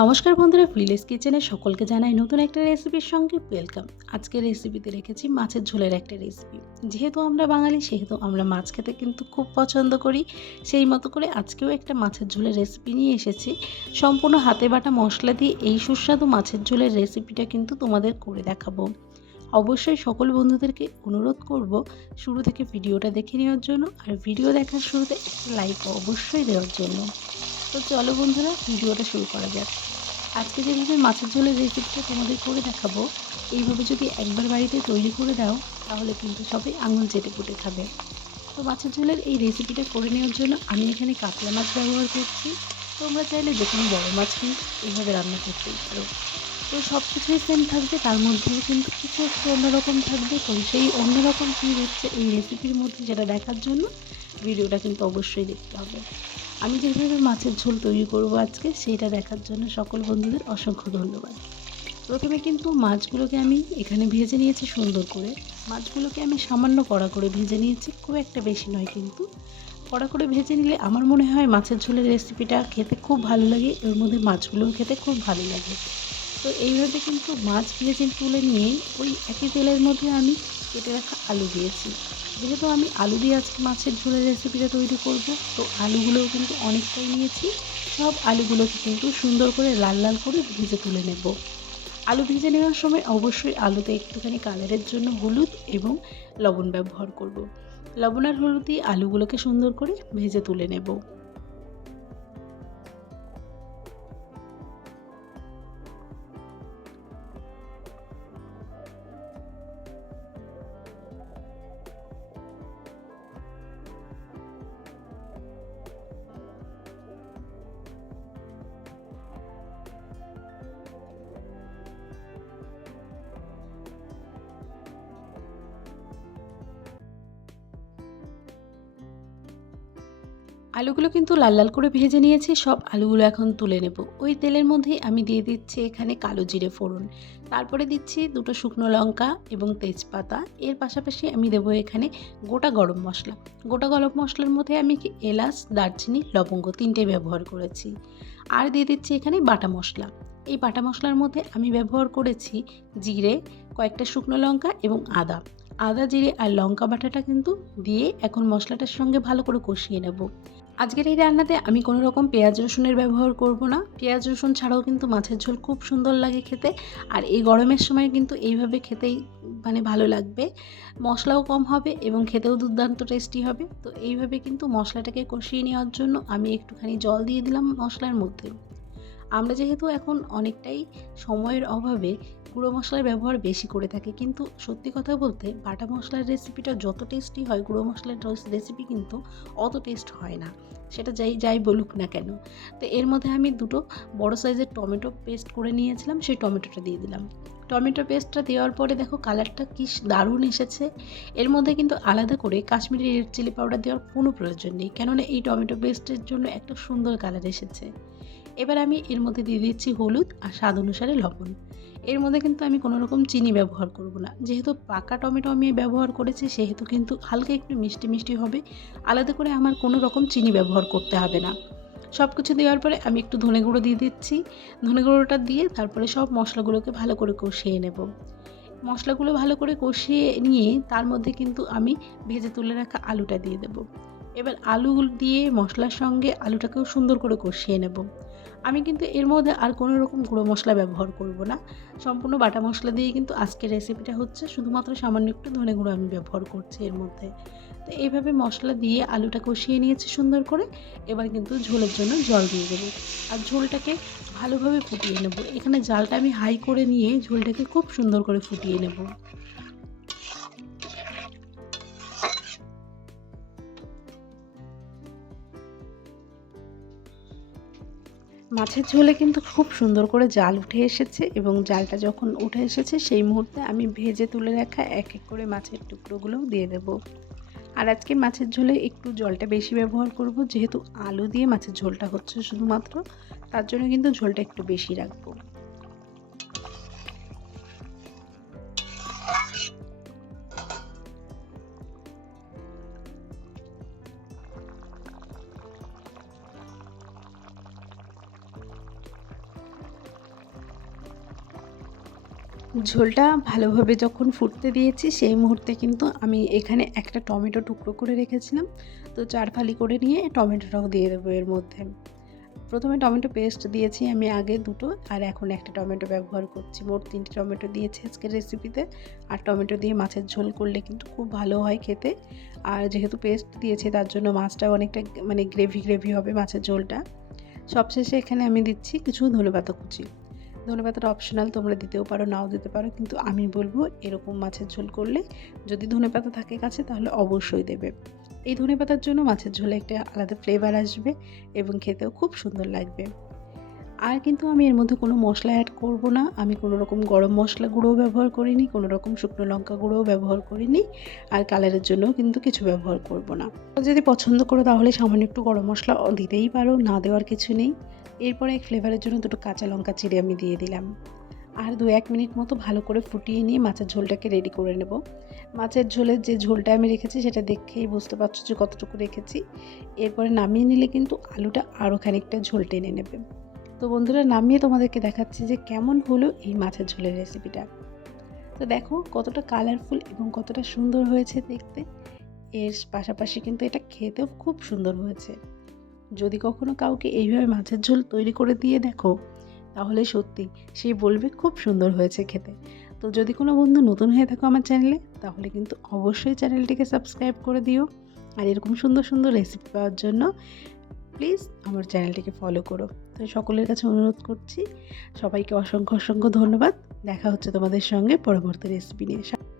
নমস্কার বন্ধুরা ফিলেস কিচেনে সকলকে জানাই নতুন একটা রেসিপির সঙ্গে ওয়েলকাম আজকের রেসিপিতে রেখেছি মাছের ঝোলের একটা রেসিপি যেহেতু আমরা বাঙালি, সেহেতু আমরা মাছ খেতে কিন্তু খুব পছন্দ করি। সেই মতো করে আজকেও একটা মাছের ঝোলের রেসিপি নিয়ে এসেছি। সম্পূর্ণ হাতে বাটা মশলা দিয়ে এই সুস্বাদু মাছের ঝোলের রেসিপিটা কিন্তু তোমাদের করে দেখাবো। অবশ্যই সকল বন্ধুদেরকে অনুরোধ করব শুরু থেকে ভিডিওটা দেখে নেওয়ার জন্য, আর ভিডিও দেখার শুরুতে একটা লাইক অবশ্যই দেওয়ার জন্য। তো চলো বন্ধুরা, ভিডিওটা শুরু করা যাক। আজকে যেভাবে মাছের ঝোলের রেসিপিটা তোমাদের করে দেখাবো, এইভাবে যদি একবার বাড়িতে তৈরি করে দাও, তাহলে কিন্তু সবাই আঙুল চেটে পুটে খাবে। তো মাছের ঝোলের এই রেসিপিটা করে নেওয়ার জন্য আমি এখানে কাতলা মাছ ব্যবহার করছি। তোমরা চাইলে যে কোনো বড়ো মাছ কিন্তু এইভাবে রান্না করতেই পারো। তো সব কিছুই সেম থাকবে, তার মধ্যেও কিন্তু কিছু একটু অন্যরকম থাকবে। তো সেই অন্যরকম কী হচ্ছে এই রেসিপির মধ্যে যেটা দেখার জন্য, ভিডিওটা কিন্তু অবশ্যই দেখতে হবে। আমি যেভাবে মাছের ঝোল তৈরি করব আজকে, সেইটা দেখার জন্য সকল বন্ধুদের অসংখ্য ধন্যবাদ। প্রথমে কিন্তু মাছগুলোকে আমি এখানে ভেজে নিয়েছি সুন্দর করে। মাছগুলোকে আমি সামান্য কড়া করে ভেজে নিয়েছি, খুব একটা বেশি নয় কিন্তু। কড়া করে ভেজে নিলে আমার মনে হয় মাছের ঝোলের রেসিপিটা খেতে খুব ভালো লাগে, এর মধ্যে মাছগুলোও খেতে খুব ভালো লাগে। তো এইভাবে কিন্তু মাছ ভেজে তুলে নিয়ে ওই একই তেলের মধ্যে আমি কেটে রাখা আলু দিয়েছি। যেহেতু আমি আলু দিয়ে আজকে মাছের ঝোলের রেসিপিটা তৈরি করব, তো আলুগুলোও কিন্তু অনেকটাই নিয়েছি। সব আলুগুলোকে কিন্তু সুন্দর করে লাল লাল করে ভেজে তুলে নেব। আলু ভেজে নেওয়ার সময় অবশ্যই আলুতে একটুখানি কালারের জন্য হলুদ এবং লবণ ব্যবহার করব। লবণ আর হলুদ দিয়ে আলুগুলোকে সুন্দর করে ভেজে তুলে নেব। আলুগুলো কিন্তু লাল লাল করে ভেজে নিয়েছি, সব আলুগুলো এখন তুলে নেব। ওই তেলের মধ্যেই আমি দিয়ে দিচ্ছি এখানে কালো জিরে ফোড়ন। তারপরে দিচ্ছি দুটো শুকনো লঙ্কা এবং তেজপাতা। এর পাশাপাশি আমি দেবো এখানে গোটা গরম মশলা। গোটা গরম মশলার মধ্যে আমি এলাচ, দারচিনি, লবঙ্গ তিনটে ব্যবহার করেছি। আর দিয়ে দিচ্ছি এখানে বাটা মশলা। এই বাটা মশলার মধ্যে আমি ব্যবহার করেছি জিরে, কয়েকটা শুকনো লঙ্কা এবং আদা। আদা, জিরে আর লঙ্কা বাটাটা কিন্তু দিয়ে এখন মশলাটার সঙ্গে ভালো করে কষিয়ে নেব। আজকের এই রান্নাতে আমি কোনো রকম পেঁয়াজ রসুনের ব্যবহার করব না। পেঁয়াজ রসুন ছাড়াও কিন্তু মাছের ঝোল খুব সুন্দর লাগে খেতে। আর এই গরমের সময় কিন্তু এইভাবে খেতেই মানে ভালো লাগবে। মশলাও কম হবে এবং খেতেও দুর্দান্ত টেস্টি হবে। তো এইভাবে কিন্তু মশলাটাকে কষিয়ে নেওয়ার জন্য আমি একটুখানি জল দিয়ে দিলাম মশলার মধ্যে। আমরা যেহেতু এখন অনেকটাই সময়ের অভাবে গুঁড়ো মশলার ব্যবহার বেশি করে থাকি, কিন্তু সত্যি কথা বলতে বাটা মশলার রেসিপিটা যত টেস্টি হয়, গুঁড়ো মশলার রেসিপি কিন্তু অত টেস্ট হয় না। সেটা যাই যাই বলুক না কেন। তো এর মধ্যে আমি দুটো বড় সাইজের টমেটো পেস্ট করে নিয়েছিলাম, সেই টমেটোটা দিয়ে দিলাম। টমেটো পেস্টটা দেওয়ার পরে দেখো কালারটা কি দারুণ এসেছে। এর মধ্যে কিন্তু আলাদা করে কাশ্মীরি রেড চিলি পাউডার দেওয়ার কোনো প্রয়োজন নেই, কেননা এই টমেটো পেস্টের জন্য একটা সুন্দর কালার এসেছে। এবার আমি এর মধ্যে দিয়ে দিচ্ছি হলুদ আর স্বাদ অনুসারে লবণ। এর মধ্যে কিন্তু আমি কোনো রকম চিনি ব্যবহার করব না। যেহেতু পাকা টমেটো আমি ব্যবহার করেছি, সেহেতু কিন্তু হালকা একটু মিষ্টি মিষ্টি হবে। আলাদা করে আমার কোনো রকম চিনি ব্যবহার করতে হবে না। সব কিছু দেওয়ার পরে আমি একটু ধনে গুঁড়ো দিয়ে দিচ্ছি। ধনে গুঁড়োটা দিয়ে তারপরে সব মশলাগুলোকে ভালো করে কষিয়ে নেব। মশলাগুলো ভালো করে কষিয়ে নিয়ে তার মধ্যে কিন্তু আমি ভেজে তুলে রাখা আলুটা দিয়ে দেব। এবার আলু দিয়ে মশলার সঙ্গে আলুটাকেও সুন্দর করে কষিয়ে নেব। আমি কিন্তু এর মধ্যে আর কোনো রকম গুঁড়ো মশলা ব্যবহার করব না। সম্পূর্ণ বাটা মশলা দিয়ে কিন্তু আজকের রেসিপিটা হচ্ছে শুধুমাত্র সামান্য একটু ধনে গুঁড়ো আমি ব্যবহার করছি এর মধ্যে। তো এইভাবে মশলা দিয়ে আলুটা কষিয়ে নিয়েছি সুন্দর করে। এবার কিন্তু ঝোলের জন্য জল দিয়ে দেবো। আর ঝোলটাকে ভালোভাবে ফুটিয়ে নেব। এখানে জালটা আমি হাই করে নিয়ে ঝোলটাকে খুব সুন্দর করে ফুটিয়ে নেব। মাছের ঝোলে কিন্তু খুব সুন্দর করে জাল উঠে এসেছে এবং জালটা যখন উঠে এসেছে সেই মুহূর্তে আমি ভেজে তুলে রাখা এক এক করে মাছের টুকরোগুলোও দিয়ে দেবো। আর আজকে মাছের ঝোলে একটু জলটা বেশি ব্যবহার করব, যেহেতু আলু দিয়ে মাছের ঝোলটা হচ্ছে শুধুমাত্র, তার জন্য কিন্তু ঝোলটা একটু বেশি রাখব। ঝোলটা ভালোভাবে যখন ফুটতে দিয়েছি, সেই মুহূর্তে কিন্তু আমি এখানে একটা টমেটো টুকরো করে রেখেছিলাম। তো চার ফালি করে নিয়ে টমেটোটাও দিয়ে দেবো এর মধ্যে। প্রথমে টমেটো পেস্ট দিয়েছি আমি আগে দুটো, আর এখন একটা টমেটো ব্যবহার করছি। মোট তিনটে টমেটো দিয়েছি আজকের রেসিপিতে। আর টমেটো দিয়ে মাছের ঝোল করলে কিন্তু খুব ভালো হয় খেতে। আর যেহেতু পেস্ট দিয়েছি, তার জন্য মাছটা অনেকটা মানে গ্রেভি গ্রেভি হবে মাছের ঝোলটা। সবশেষে এখানে আমি দিচ্ছি কিছু ধনেপাতা কুচি। ধনেপাতাটা অপশনাল তোমরা দিতেও পারো, নাও দিতে পারো, কিন্তু আমি বলব এরকম মাছের ঝোল করলে যদি ধনেপাতা থাকে কাছে, তাহলে অবশ্যই দেবে। এই ধনেপাতার জন্য মাছের ঝোলে একটা আলাদা ফ্লেভার আসবে এবং খেতেও খুব সুন্দর লাগবে। আর কিন্তু আমি এর মধ্যে কোনো মশলা অ্যাড করব না, আমি কোনো রকম গরম মশলা গুঁড়োও ব্যবহার করিনি, কোনো রকম শুকনো লঙ্কা গুঁড়োও ব্যবহার করিনি, আর কালারের জন্যও কিন্তু কিছু ব্যবহার করব না। যদি পছন্দ করো, তাহলে সামান্য একটু গরম মশলা দিতেই পারো, না দেওয়ার কিছু নেই। এরপরে এক ফ্লেভারের জন্য দুটো কাঁচা লঙ্কা চিড়ে আমি দিয়ে দিলাম। আর দু এক মিনিট মতো ভালো করে ফুটিয়ে নিয়ে মাছের ঝোলটাকে রেডি করে নেব। মাছের ঝোলের যে ঝোলটা আমি রেখেছি সেটা দেখেই বুঝতে পারছ যে কতটুকু রেখেছি। এরপরে নামিয়ে নিলে কিন্তু আলুটা আরও খানিকটা ঝোল টেনে নেবে। তো বন্ধুরা, নামিয়ে তোমাদেরকে দেখাচ্ছি যে কেমন হলো এই মাছের ঝোলের রেসিপিটা তো দেখো কতটা কালারফুল এবং কতটা সুন্দর হয়েছে দেখতে। এর পাশাপাশি কিন্তু এটা খেতেও খুব সুন্দর হয়েছে। যদি কখনো কাউকে এইভাবে মাছের ঝোল তৈরি করে দিয়ে দেখো, তাহলে সত্যি সে বলবে খুব সুন্দর হয়েছে খেতে। তো যদি কোনো বন্ধু নতুন হয়ে থাকো আমার চ্যানেলে, তাহলে কিন্তু অবশ্যই চ্যানেলটিকে সাবস্ক্রাইব করে দিও। আর এরকম সুন্দর সুন্দর রেসিপি পাওয়ার জন্য প্লিজ আমার চ্যানেলটিকে ফলো করো। তো সকলের কাছে অনুরোধ করছি, সবাইকে অসংখ্য অসংখ্য ধন্যবাদ। দেখা হচ্ছে তোমাদের সঙ্গে পরবর্তী রেসিপি নিয়ে।